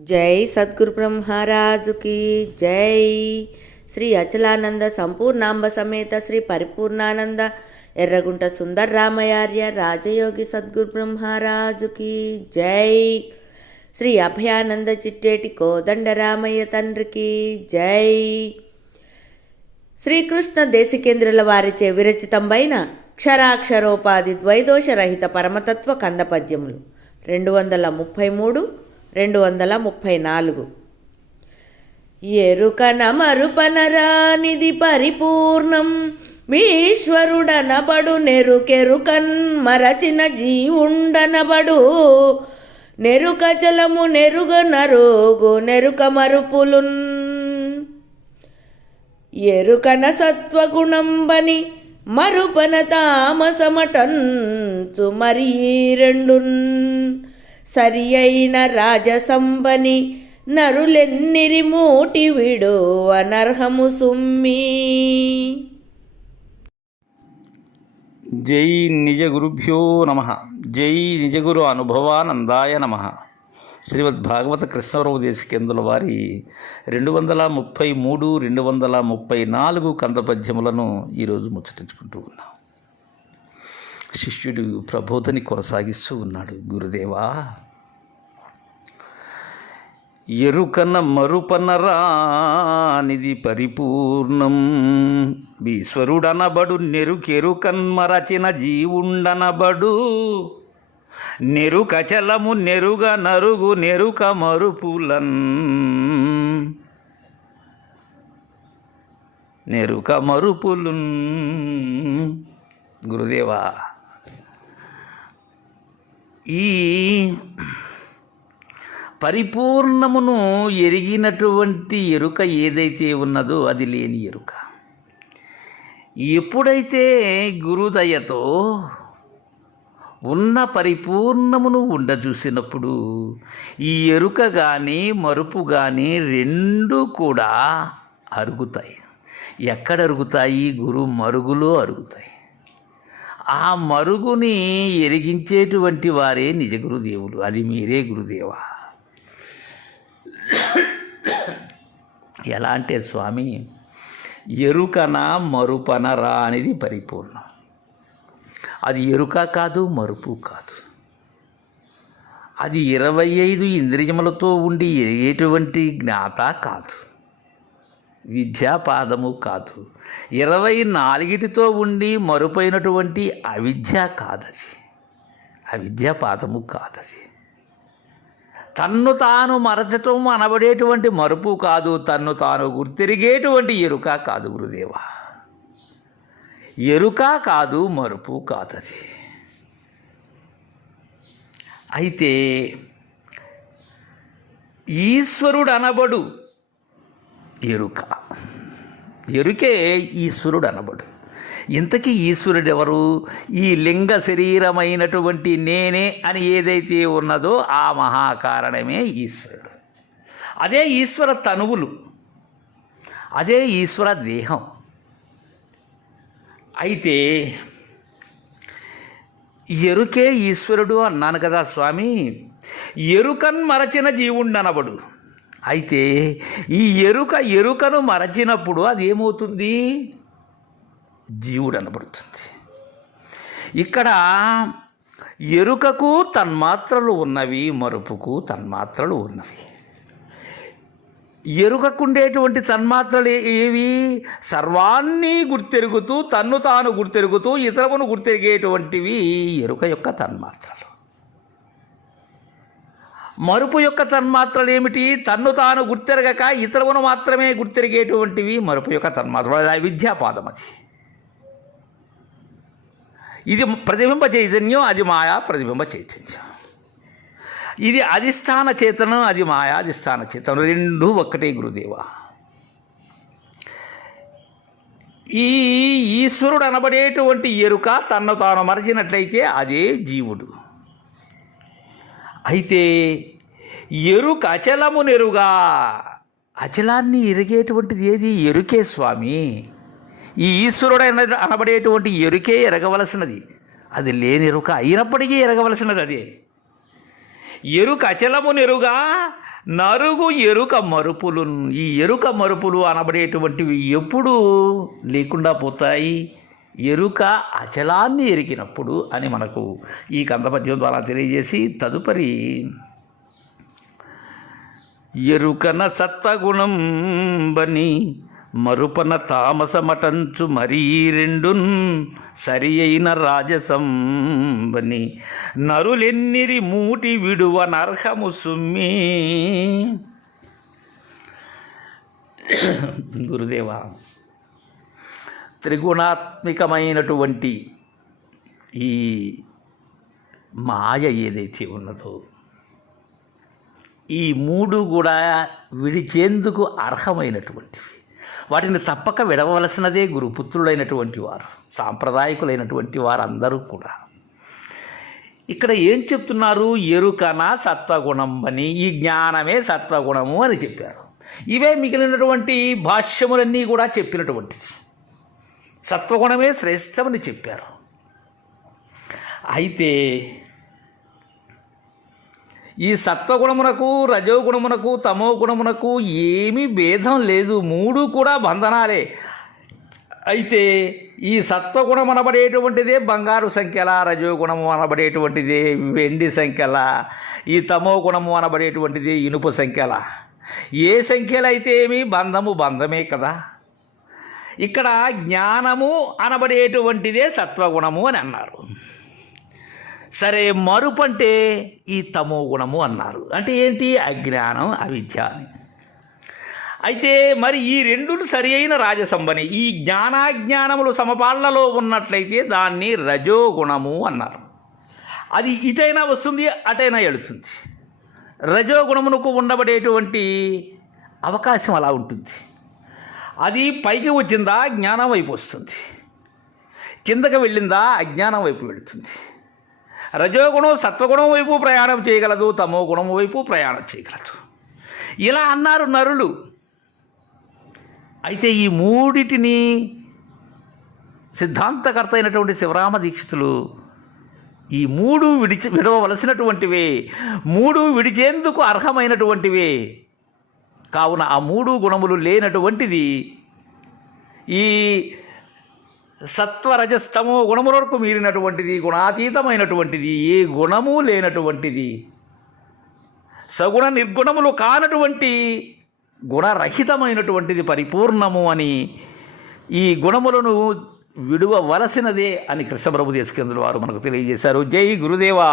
జై సద్గురు బ్రహ్మరాజుకి జై. శ్రీ అచలానంద సంపూర్ణాంబ సమేత శ్రీ పరిపూర్ణానంద ఎర్రగుంట సుందర రామయార్య రాజయోగి సద్గురు బ్రహ్మరాజుకి జై. శ్రీ అభయానంద చిట్టేటి కోదండరామయ్య తండ్రికి జై. శ్రీకృష్ణ దేశికేంద్రుల వారిచే విరచితంబైన క్షరాక్షరోపాధి ద్వైదోషరహిత పరమతత్వ కందపద్యములు. రెండు వందల ముప్పై మూడు రెండు వందల ముప్పై నాలుగు. ఎరుకన మరుపనరానిది పరిపూర్ణం ఈశ్వరుడనబడు నెరుకెరుకన్ మరచిన జీవుండనబడు నెరుక జలము నెరుగ నరోగు నెరుక మరుపులున్. ఎరుకన సత్వగుణంబని మరుపన తామసమటంచు మరి రెండున్. సరియైన రాజసంబని నరులెన్నిరి మూటి విడు అనర్హము సుమ్మి. జై నిజ గురుభ్యో నమ. జై నిజగురు అనుభవానందాయ నమ. శ్రీమద్ భాగవత కృష్ణరావు దేశికేంద్రుల వారి రెండు వందల ముప్పై మూడు రెండు వందల ముప్పై నాలుగు కంద పద్యములను ఈరోజు ముచ్చటించుకుంటూ ఉన్నాం. శిష్యుడు ప్రబోధని కొనసాగిస్తూ ఉన్నాడు. గురుదేవా ఎరుకన మరుపనరానిది పరిపూర్ణం. ఈశ్వరుడనబడు నెరుకెరుకన్మరచిన జీవుండనబడు. నెరుకచలము నెరుగ నరుగు నెరుక మరుపులన్. నెరుక మరుపులున్. గురుదేవా ఈ పరిపూర్ణమును ఎరిగినటువంటి ఎరుక ఏదైతే ఉన్నదో అది లేని ఎరుక. ఎప్పుడైతే గురుదయతో ఉన్న పరిపూర్ణమును ఉండ చూసినప్పుడు ఈ ఎరుక కానీ మరుపు కానీ రెండు కూడా అరుగుతాయి. ఎక్కడ అరుగుతాయి? గురు మరుగులో అరుగుతాయి. ఆ మరుగుని ఎరిగించేటువంటి వారే నిజ గురుదేవులు. అది మీరే గురుదేవా. ఎలా అంటే స్వామి ఎరుకన మరుపనరా అనేది పరిపూర్ణం. అది ఎరుక కాదు మరుపు కాదు. అది ఇరవై ఐదు ఇంద్రియములతో ఉండి ఎరిగేటువంటి జ్ఞాత కాదు. విద్యాపాదము కాదు. ఇరవై నాలుగిటితో ఉండి మరుపైనటువంటి అవిద్య కాదది. అవిద్యాపాదము కాదది. తన్ను తాను మరచటం అనబడేటువంటి మరుపు కాదు తన్ను తాను గుర్తిరిగేటువంటి ఎరుక కాదు గురుదేవ. ఎరుక కాదు మరుపు కాదది. అయితే ఈశ్వరుడు అనబడు ఎరుక. ఎరుకే ఈశ్వరుడు అనబడు ఇంతకీ ఈశ్వరుడు ఎవరు ఈ లింగ శరీరమైనటువంటి నేనే అని ఏదైతే ఉన్నదో ఆ మహాకారణమే ఈశ్వరుడు. అదే ఈశ్వర తనువులు. అదే ఈశ్వర దేహం. అయితే ఎరుకే ఈశ్వరుడు అన్నాను కదా స్వామి. ఎరుకన్ మరచిన జీవుండనబడు అయితే ఈ ఎరుక ఎరుకను మరచినప్పుడు అది ఏమవుతుంది జీవుడు అనబడుతుంది. ఇక్కడ ఎరుకకు తన్మాత్రలు ఉన్నవి మరుపుకు తన్మాత్రలు ఉన్నవి. ఎరుకకుండేటువంటి తన్మాత్రలు ఏవి? సర్వాన్ని గుర్తెరుగుతూ తన్ను తాను గుర్తెరుగుతూ ఇతరులను గుర్తెరిగేటువంటివి ఎరుక యొక్క తన్మాత్రలు. మరుపు యొక్క తన్మాత్రలు ఏమిటి? తన్ను తాను గుర్తెరగక ఇతరులను మాత్రమే గుర్తెరిగేటువంటివి మరుపు యొక్క తన్మాత్రలు. అది విద్యాపాదం అది. ఇది ప్రతిబింబ చైతన్యం అది మాయా ప్రతిబింబ చైతన్యం. ఇది అధిష్టాన చేతనం అది మాయా అధిష్టాన చేతనం. రెండు ఒక్కటే గురుదేవ. ఈ ఈశ్వరుడు అనబడేటువంటి ఎరుక తన్ను తాను మరచినట్లయితే అదే జీవుడు. అయితే ఎరుక అచలము నెరుగా అచలాన్ని ఎరిగేటువంటిది ఏది? ఎరుకే స్వామి. ఈ ఈశ్వరుడు అనబడేటువంటి ఎరుకే ఎరగవలసినది. అది లేని ఎరుక అయినప్పటికీ ఎరగవలసినది అదే. ఎరుక అచలము నెరుగా నరుగు ఎరుక మరుపులు ఈ ఎరుక మరుపులు అనబడేటువంటివి ఎప్పుడూ లేకుండా పోతాయి. ఎరుక అచలాన్ని ఎరికినప్పుడు అని మనకు ఈ కందపద్యం ద్వారా తెలియజేసి తదుపరి ఎరుకన సత్వగుణం బని మరుపన తామసమటంచు మరీ రెండున్ సరి అయిన రాజసంబని. నరులెన్నిరి మూటి విడువ నర్హము సుమ్మి. గురుదేవా త్రిగుణాత్మికమైనటువంటి ఈ మాయ ఏదైతే ఉన్నదో ఈ మూడు కూడా విడిచేందుకు అర్హమైనటువంటివి. వాటిని తప్పక విడవలసినదే గురుపుత్రులైనటువంటి వారు సాంప్రదాయకులైనటువంటి వారందరూ కూడా. ఇక్కడ ఏం చెప్తున్నారు? ఎరుకన సత్వగుణం అని ఈ జ్ఞానమే సత్వగుణము అని చెప్పారు. ఇవే మిగిలినటువంటి భాష్యములన్నీ కూడా చెప్పినటువంటిది. సత్వగుణమే శ్రేష్టమని చెప్పారు. అయితే ఈ సత్వగుణమునకు రజోగుణమునకు తమో గుణమునకు ఏమీ భేదం లేదు. మూడు కూడా బంధనాలే. అయితే ఈ సత్వగుణం అనబడేటువంటిదే బంగారు సంఖ్యల రజోగుణము అనబడేటువంటిదే వెండి సంఖ్యల ఈ తమో గుణము అనబడేటువంటిది ఇనుప సంఖ్యల. ఏ సంఖ్యలు అయితే ఏమి? బంధము బంధమే కదా. ఇక్కడ జ్ఞానము అనబడేటువంటిదే సత్వగుణము అని అన్నారు. సరే మరుపంటే ఈ తమో గుణము అన్నారు. అంటే ఏంటి? అజ్ఞానం అవిద్య అని. అయితే మరి ఈ రెండు సరి అయిన రాజసంబని ఈ జ్ఞానాజ్ఞానములు సమపాళ్ళలో ఉన్నట్లయితే దాన్ని రజోగుణము అన్నారు. అది ఇటైనా వస్తుంది అటైనా వెళుతుంది రజోగుణమునకు ఉండబడేటువంటి అవకాశం అలా ఉంటుంది. అది పైకి వచ్చిందా? జ్ఞానం వైపు వస్తుంది. కిందకి వెళ్ళిందా? అజ్ఞానం వైపు వెళుతుంది. రజోగుణం సత్వగుణం వైపు ప్రయాణం చేయగలదు తమో గుణం వైపు ప్రయాణం చేయగలదు. ఇలా అన్నారు నరులు. అయితే ఈ మూడిటిని సిద్ధాంతకర్త అయినటువంటి శివరామ దీక్షితులు ఈ మూడు విడిచి విడవలసినటువంటివే మూడు విడిచేందుకు అర్హమైనటువంటివే. కావున ఆ మూడు గుణములు లేనటువంటిది ఈ సత్వరజస్తమో గుణములకు మీరినటువంటిది గుణాతీతమైనటువంటిది ఏ గుణము లేనటువంటిది. సగుణ నిర్గుణములు కానటువంటి గుణరహితమైనటువంటిది పరిపూర్ణము అని ఈ గుణములను విడువవలసినదే అని కృష్ణప్రభు దేశకేంద్రుల వారు మనకు తెలియజేశారు. జై గురుదేవా!